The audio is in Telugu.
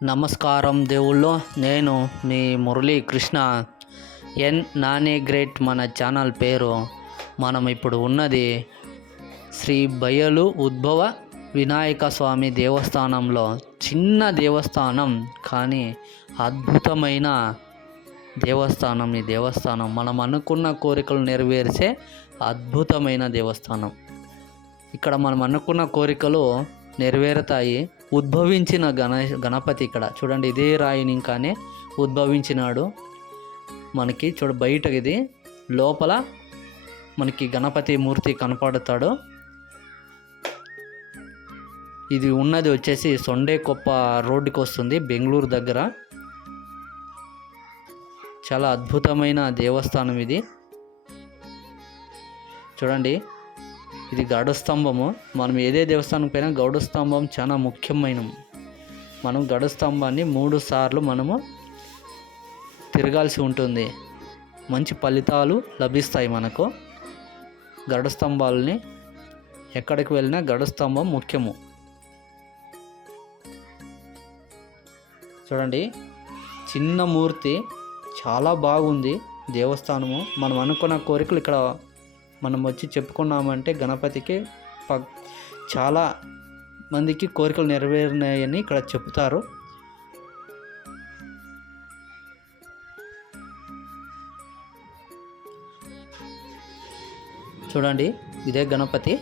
నమస్కారం దేవుళ్ళు. నేను మీ మురళీ కృష్ణ. నాని గ్రేట్ మన ఛానల్ పేరు. మనం ఇప్పుడు ఉన్నది శ్రీ బయలు ఉద్భవ వినాయక స్వామి దేవస్థానంలో. చిన్న దేవస్థానం కానీ అద్భుతమైన దేవస్థానం. ఈ దేవస్థానం మనం అనుకున్న కోరికలు నెరవేర్చే అద్భుతమైన దేవస్థానం. ఇక్కడ మనం అనుకున్న కోరికలు నెరవేరుతాయి. ఉద్భవించిన గణపతి ఇక్కడ చూడండి, ఇదే రాయిని ఇంకానే ఉద్భవించినాడు. మనకి బయట ఇది లోపల మనకి గణపతి మూర్తి కనపడతాడు. ఇది ఉన్నది వచ్చేసి సొండేకొప్ప రోడ్డుకి వస్తుంది, బెంగళూరు దగ్గర. చాలా అద్భుతమైన దేవస్థానం ఇది. చూడండి, ఇది గరుడ స్తంభము. మనం ఏదే దేవస్థానం పైన గరుడ స్తంభం చాలా ముఖ్యమైన. మనం గరుడ స్తంభాన్ని 3 సార్లు మనము తిరగాల్సి ఉంటుంది. మంచి ఫలితాలు లభిస్తాయి మనకు. గరుడ స్తంభాలని ఎక్కడికి వెళ్ళినా గరుడ స్తంభం ముఖ్యము. చూడండి, చిన్న మూర్తి, చాలా బాగుంది దేవస్థానము. మనం అనుకున్న కోరికలు ఇక్కడ మనం వచ్చి చెప్పుకున్నామంటే గణపతికి చాలా మందికి కోరికలు నెరవేరినాయని ఇక్కడ చెప్తారు. చూడండి, ఇదే గణపతి.